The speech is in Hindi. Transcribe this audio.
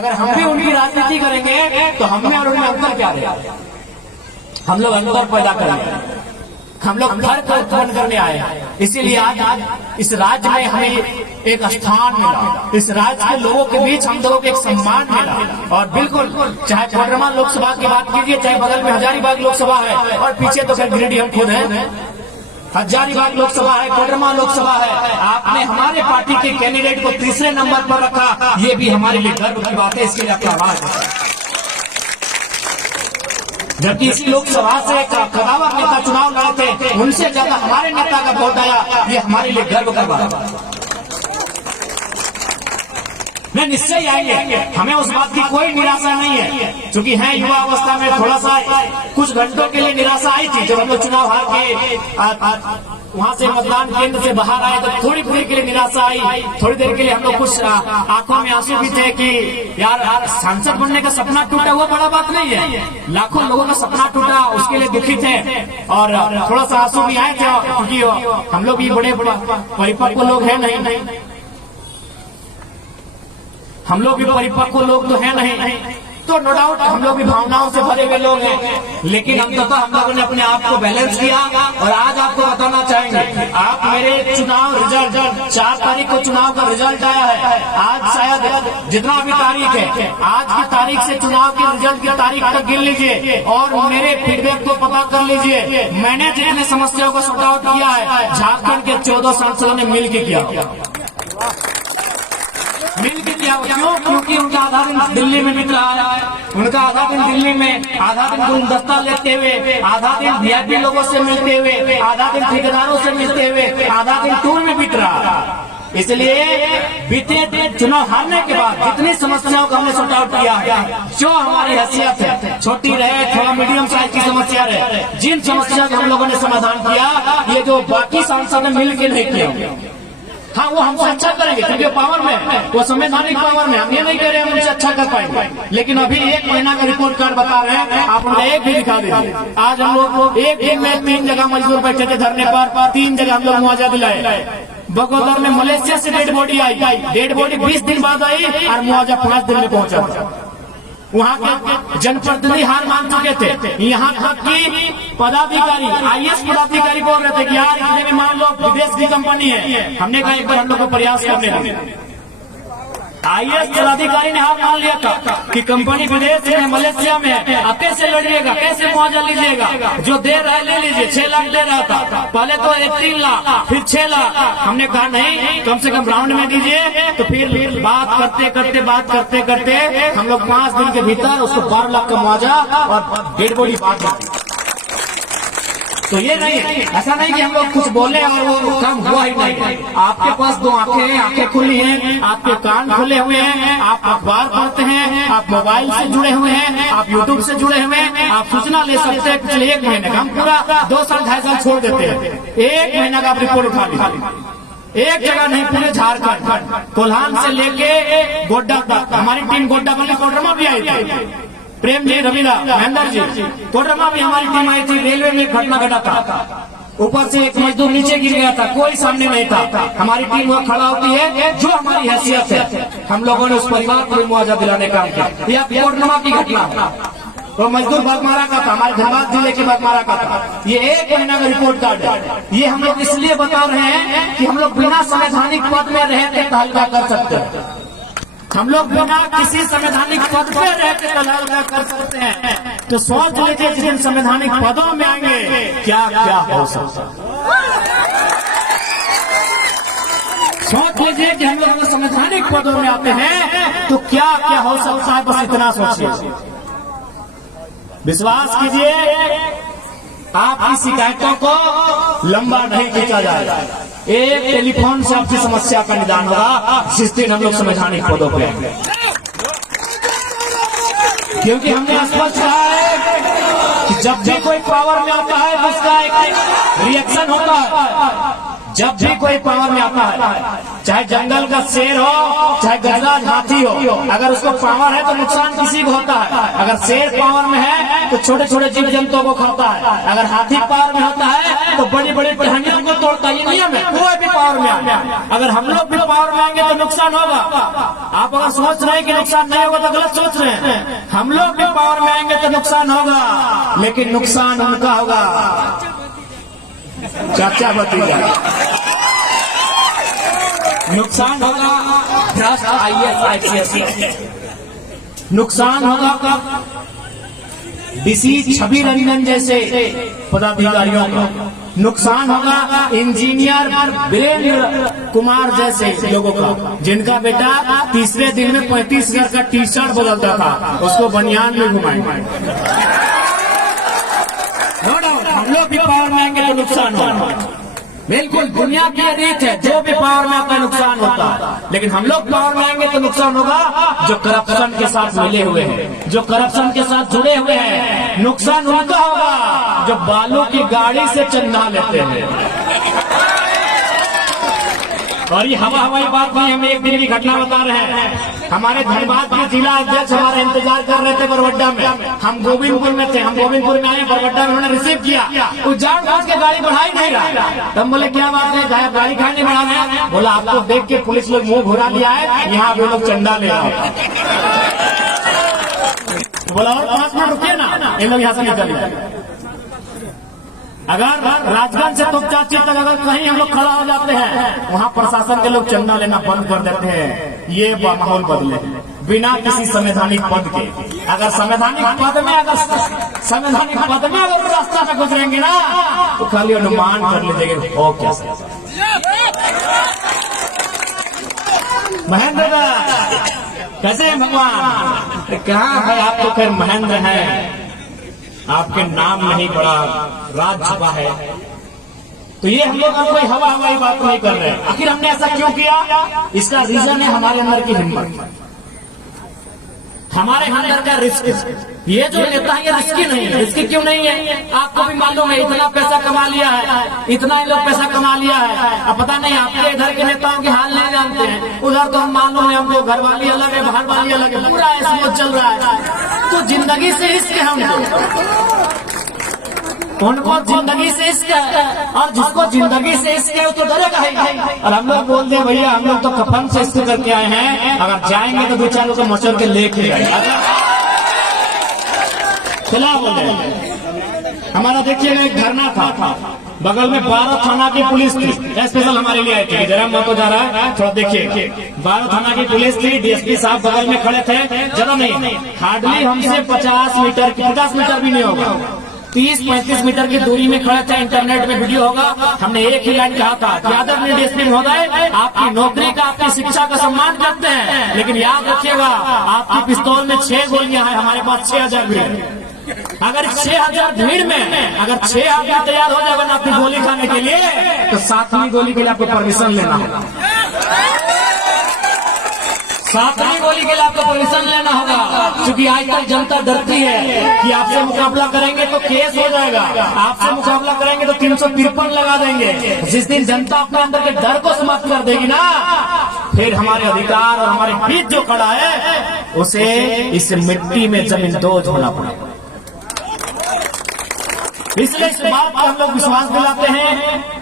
अगर हम भी उनकी राजनीति करेंगे तो हम में और उनमें अंतर क्या है? हम लोग अंतर पैदा करेंगे, हम लोग घर को उत्पन्न करने आए हैं। इसीलिए आज इस राज्य में हमें एक स्थान मिला, इस राज्य के लोगों के बीच हम लोगों को एक सम्मान मिला। और बिल्कुल चाहे कोडरमा लोकसभा की बात कीजिए, चाहे बगल में हजारीबाग लोकसभा है और पीछे तो फिर गिरिडीह हम खुद हैं, हजारीबाग लोकसभा है, कोडरमा लोकसभा है। आपने हमारे पार्टी के कैंडिडेट को तीसरे नंबर पर रखा, ये भी हमारे लिए गर्व की बात है। इसके लिए आपका आभार। जबकि इसी लोकसभा से एक कदावर नेता चुनाव लड़े थे, उनसे ज्यादा हमारे नेता का वोट आया, ये हमारे लिए गर्व का बात है। मैं निश्चय आएंगे, हमें उस बात की कोई निराशा नहीं है, क्योंकि है युवा अवस्था में थोड़ा सा कुछ घंटों के लिए निराशा आई थी जब हम लोग चुनाव हार के वहां से मतदान केंद्र से बाहर आए, तो थोड़ी देर के लिए निराशा आई। थोड़ी देर के लिए हम लोग कुछ आंखों में आंसू भी थे कि यार सांसद बनने का सपना टूटा, वो बड़ा बात नहीं है। लाखों लोगों का सपना टूटा, उसके लिए दुखी थे और थोड़ा सा आंसू भी आए थे, क्योंकि हम लोग भी बड़े परिपक्व लोग हैं नहीं, हम लोग भी परिपक्व लोग तो है नहीं, तो नो डाउट हम लोग भी भावनाओं से भरे हुए लोग हैं। लेकिन अंततः हम लोगों ने अपने आप को बैलेंस किया और आज आपको बताना चाहेंगे, आप मेरे चुनाव रिजल्ट 4 तारीख को चुनाव का रिजल्ट आया है। आज शायद जितना भी तारीख है, आज की तारीख से चुनाव के रिजल्ट की तारीख तक गिन लीजिए और मेरे फीडबैक को पता कर लीजिए। मैंने जितने समस्याओं को सॉर्ट आउट किया है, झारखंड के 14 सांसदों ने मिलकर किया। मिलकर किया क्यों? क्योंकि उनका आधा दिन दिल्ली में बीत रहा है, उनका आधा दिन दिल्ली में, आधा दिन गुलदस्ता लेते हुए, आधा दिन वीआईपी लोगों से मिलते हुए, आधा दिन ठेकेदारों से मिलते हुए, आधा दिन टूर में बीत रहा है। इसलिए बीते चुनाव हारने के बाद जितनी समस्याओं को हमने सॉर्ट आउट किया है, जो हमारी हैसियत है, छोटी रहे थोड़ा मीडियम साइज की समस्या रहे, जिन समस्या का हम लोगों ने समाधान किया, ये जो बाकी सांसद ने मिलकर नहीं किया, हाँ वो हमसे अच्छा करेंगे क्योंकि पावर में, वो संवैधानिक पावर में। हम ये नहीं कह रहे हम उनसे अच्छा कर पाएंगे, लेकिन अभी 1 महीना का रिपोर्ट कार्ड बता रहे हैं, आप उन्हें एक भी दिखा दीजिए। आज हम लोग एक दिन में 3 जगह मजदूर बैठे थे धरने पर, 3 जगह हम लोग मुआवजा दिलाए। बगोदर में मलेशिया से डेड बॉडी आई, डेड बॉडी 20 दिन बाद आई और मुआवजा 5 दिन में पहुंचा। वहाँ के जनप्रतिनिधि हार मान चुके थे, यहाँ तक कि पदाधिकारी आईएएस पदाधिकारी बोल रहे थे कि यार इतने भी मान लो विदेश की कंपनी है। हमने कहा एक बार हम लोग को प्रयास करने लगे। आईएएस पदाधिकारी ने हार मान लिया था कि कंपनी विदेश में मलेशिया में है, अब कैसे लड़िएगा, कैसे मुआवजा लीजिएगा? जो दे रहा है ले लीजिए। 6 लाख दे रहा था, पहले तो 3 लाख फिर 6 लाख। हमने कहा नहीं, कम से कम राउंड में दीजिए। तो फिर बात करते करते हम लोग 5 दिन के भीतर उसको 12 लाख का मुआवजा और डेड बॉडी बात। तो ये नहीं, ऐसा नहीं कि हम लोग कुछ बोले और वो काम हुआ ही नहीं। आपके पास 2 आंखें हैं, आंखें खुली हैं, आपके कान खुले हुए हैं, आप अखबार पढ़ते हैं, आप मोबाइल से जुड़े हुए हैं, आप यूट्यूब से जुड़े हुए हैं, आप सूचना ले सकते हैं। पिछले 1 महीने का हम पूरा 2 साल 2.5 साल छोड़ देते हैं, 1 महीना का आप रिपोर्ट उठा लीजिए। एक जगह नहीं, पूरे झारखंड कोल्हान से लेके गोड्डा तक हमारी टीम गोड्डा बल्कि कोडरमा भी आई थी। प्रेम जी, रविदा, महेंद्र जी, कोडरमा भी हमारी टीम आई थी। रेलवे में एक घटना घटा था, ऊपर से एक मजदूर नीचे गिर गया था, कोई सामने नहीं था। हमारी टीम वहाँ खड़ा होती है, जो हमारी हैसियत है, हम लोगों ने उस परिवार को मुआवजा दिलाने का काम किया। यह कोडरमा की घटना, तो मजदूर बागमारा का था, हमारे धनबाद जिले के बागमारा का था। ये 1 महीना का रिपोर्ट कार्ड है। ये हम लोग इसलिए बता रहे हैं कि हम लोग बिना संवैधानिक पद में रहते तहलका कर सकते हैं। हम लोग बिना किसी संवैधानिक पद पे रहते तहलका कर सकते हैं। तो सोच लीजिए जिन संवैधानिक पदों में आएंगे क्या क्या हो सकता है। सोच लीजिए कि हम लोग संवैधानिक पदों में आते हैं तो क्या क्या हो सकता है, बस इतना सोचिए। विश्वास कीजिए, आपकी शिकायतों को लंबा नहीं खींचा जाएगा। एक टेलीफोन से आपकी समस्या का निदान होगा जिस दिन हम लोग संवैधानिक पदों पे आएंगे। क्योंकि हमने स्पष्ट कहा है कि जब भी कोई पावर में आता है उसका एक रिएक्शन होता है। जब भी कोई पावर में आता है चाहे जंगल का शेर हो, चाहे गजराज हाथी हो, अगर उसको पावर है तो नुकसान किसी को होता है। अगर शेर पावर में है तो छोटे छोटे जीव जंतुओं को खाता है, अगर हाथी पावर में होता है तो बड़ी बड़ी टहनियों को तोड़ता है। ये नियम है, कोई भी पावर में आए। अगर हम लोग भी पावर में आएंगे तो नुकसान होगा। आप अगर सोच रहे हैं कि नुकसान नहीं होगा तो गलत सोच रहे हैं। हम लोग भी पावर में आएंगे तो नुकसान होगा, लेकिन नुकसान उनका होगा चाचा भतीजा। नुकसान होगा भ्रष्ट IAS IPS, नुकसान होगा डीसी छवि रंजन जैसे पदाधिकारियों का, नुकसान होगा इंजीनियर वीरेंद्र कुमार जैसे लोगों का, जिनका बेटा तीसरे दिन में 35,000 का टी शर्ट बदलता था, उसको बनियान में घुमाएंगे। हम लोग भी पावर में आएंगे तो नुकसान होगा। बिल्कुल दुनिया की रीत है, जो भी पावर में आता है नुकसान होता है, लेकिन हम लोग पावर में आएंगे तो नुकसान होगा जो करप्शन के साथ मिले हुए हैं, जो करप्शन के साथ जुड़े हुए हैं। नुकसान उनका होगा जो बालू की गाड़ी से चंदा लेते हैं। और ये हवाई बात नहीं, हम एक दिन की घटना बता रहे हैं। हमारे धनबाद के जिला अध्यक्ष हमारा इंतजार कर रहे थे बरवड्डा में, हम गोविंदपुर में थे, हम गोविंदपुर में आए, बरवड्डा में उन्होंने रिसीव किया, वो जान बूझ के गाड़ी बढ़ाई नहीं रहा। तब बोले क्या बात है, गाड़ी खाने नहीं बढ़ा है? बोला आपको देख के पुलिस लोग मुंह घुरा लिया है, यहाँ पे लोग चंदा ले रहा है। बोला और 5 मिनट रुकिए ना, ये लोग यहाँ से निकल गए। अगर राजगंज से तुपचाची तक अगर कहीं हम लोग खड़ा हो जाते हैं, वहाँ प्रशासन के लोग चंदा लेना बंद कर देते हैं। ये माहौल बदले बिना किसी संवैधानिक पद के। अगर संवैधानिक पद में अगर रास्ता से गुजरेंगे ना तो खाली अनुमान कर लीजिएगा हो कैसे। महेंद्र कैसे हैं भगवान? कहाँ है आप? तो खैर महेंद्र है, आपके नाम नहीं बड़ा राज छुपा है। तो ये हम लोग कोई हवाई बात नहीं कर रहे हैं। आखिर हमने ऐसा क्यों किया? इसका रीजन है हमारे अंदर की हिम्मत, हमारे अंदर का रिस्क। ये जो नेता है ये रिस्की नहीं है। रिस्की क्यों नहीं है? आपको भी मालूम है, इतना पैसा कमा लिया है, इतना ही लोग पैसा कमा लिया है। अब पता नहीं आपके इधर के नेताओं के हाल नहीं जानते हैं, उधर तो हम मालूम है, हमको घर वाली अलग है, बाहर वाली अलग है, पूरा स्मूथ चल रहा है। तो जिंदगी से इश्क है उनको जिंदगी से इश्क है, और जिसको जिंदगी से इश्क है वो तो डरेगा ही। और हम लोग बोलते हैं भैया हम लोग तो कफन से इश्क करके आए हैं, अगर जाएंगे तो 2-4 लोग मचल के लेके जाएंगे। चला बोले हमारा देखिएगा एक धरना था, बगल में 12 थाना की पुलिस थी, स्पेशल हमारे लिए आई थी। जरा मत हो जा रहा है, थोड़ा देखिए। 12 थाना की पुलिस थी, DSP साहब बगल में खड़े थे। जरा नहीं, हार्डली हमसे 50 मीटर भी नहीं होगा, 30-35 मीटर की दूरी में खड़े थे। इंटरनेट में वीडियो होगा। हमने एक ही लाइन कहा था कि आदरणीय DSP महोदय, आपकी नौकरी का, आपकी शिक्षा का सम्मान करते हैं, लेकिन याद रखिएगा आपकी पिस्तौल में 6 गोलियां हैं, हमारे पास 6000 भीड़। अगर 6000 भीड़ में अगर 6 आदमी तैयार हो जाएगा ना आपकी गोली खाने के लिए, तो 7वीं गोली के लिए आपको परमिशन लेना होगा। 7वीं गोली के लिए आपको परमिशन लेना होगा, क्योंकि आजकल जनता डरती है कि आपसे मुकाबला करेंगे तो केस हो जाएगा, आपसे मुकाबला करेंगे तो 353 लगा देंगे। जिस दिन जनता अपने अंदर के डर को समाप्त कर देगी ना, फिर हमारे अधिकार और हमारे बीच जो खड़ा है उसे इस मिट्टी में जमींदोज होना पड़ेगा। इसलिए इस बात पर हम लोग विश्वास दिलाते हैं